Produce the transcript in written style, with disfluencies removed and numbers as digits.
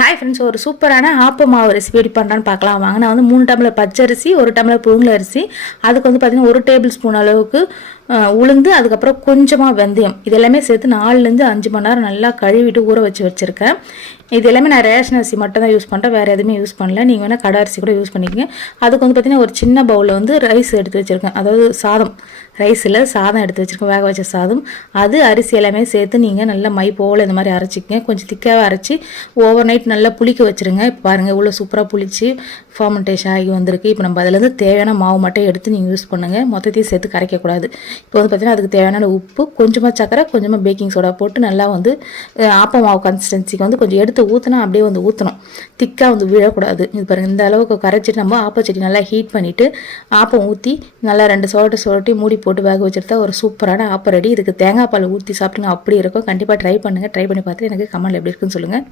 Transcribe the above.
Hi friends, ஒரு சூப்பரான ஆப்ப மாவு ரெசிபி எப்படி பண்ணுறான்னு பார்க்கலாம் வாங்க. நான் வந்து 3 டம்ளர் பச்சரிசி, 1 டம்ளர் புழுங்கல் அரிசி, அதுக்கு வந்து பார்த்தீங்கன்னா 1 டேபிள் ஸ்பூன் அளவுக்கு உளுந்து, அதுக்கப்புறம் கொஞ்சமாக வெந்தயம், இது எல்லாமே சேர்த்து 4லேருந்து 5 மணி நேரம் நல்லா கழுவிட்டு ஊற வச்சுருக்கேன். இது எல்லாமே நான் ரேஷன் அரிசி மட்டும் தான் யூஸ் பண்ணுறேன், வேறு எதுவுமே யூஸ் பண்ணல. நீங்கள் வேணால் கடை அரிசி கூட யூஸ் பண்ணிக்கங்க. அதுக்கு வந்து பார்த்தீங்கன்னா ஒரு சின்ன பவுலில் வந்து ரைஸ் எடுத்து வச்சுருக்கேன், அதாவது சாதம், ரைஸில் சாதம் எடுத்து வச்சுருக்கேன், வேக வச்ச சாதம். அது அரிசி எல்லாமே சேர்த்து நீங்கள் நல்லா மை போல் இந்த மாதிரி அரைச்சிக்கங்க. கொஞ்சம் திக்காக அரைச்சி ஓவர் நைட் நல்லா புளிக்க வச்சுருங்க. இப்போ பாருங்கள் இவ்வளோ சூப்பராக புளிச்சு ஃபார்மெண்டேஷன் ஆகி வந்திருக்கு. இப்போ நம்ம அதிலேருந்து தேவையான மாவு மட்டும் எடுத்து நீங்கள் யூஸ் பண்ணுங்கள், மொத்தத்தையும் சேர்த்து கரைக்கக்கூடாது. இப்போ வந்து பார்த்தீங்கன்னா அதுக்கு தேவையான உப்பு, கொஞ்சமாக சக்கரை, கொஞ்சமாக பேக்கிங் சோடா போட்டு நல்லா வந்து ஆப்ப மாவு கன்சிஸ்டன்சிக்கு வந்து கொஞ்சம் எடுத்து ஊற்றினா அப்படியே வந்து ஊற்றணும், திக்காக வந்து விழக்கூடாது. இது பாருங்கள் இந்த அளவுக்கு கரைச்சிட்டு நம்ம ஆப்பச்சட்டி நல்லா ஹீட் பண்ணிவிட்டு ஆப்பம் ஊற்றி நல்லா 2 சொரட்டி மூடி போட்டு வேக வச்சுருந்தா ஒரு சூப்பரான ஆப்பம் ரெடி. இதுக்கு தேங்காய் பால் ஊற்றி சாப்பிட்டீங்கன்னா அப்படி இருக்கும். கண்டிப்பாக ட்ரை பண்ணுங்கள். ட்ரை பண்ணி பார்த்துட்டு எனக்கு கமெண்ட்ல எப்படி இருக்குன்னு சொல்லுங்கள்.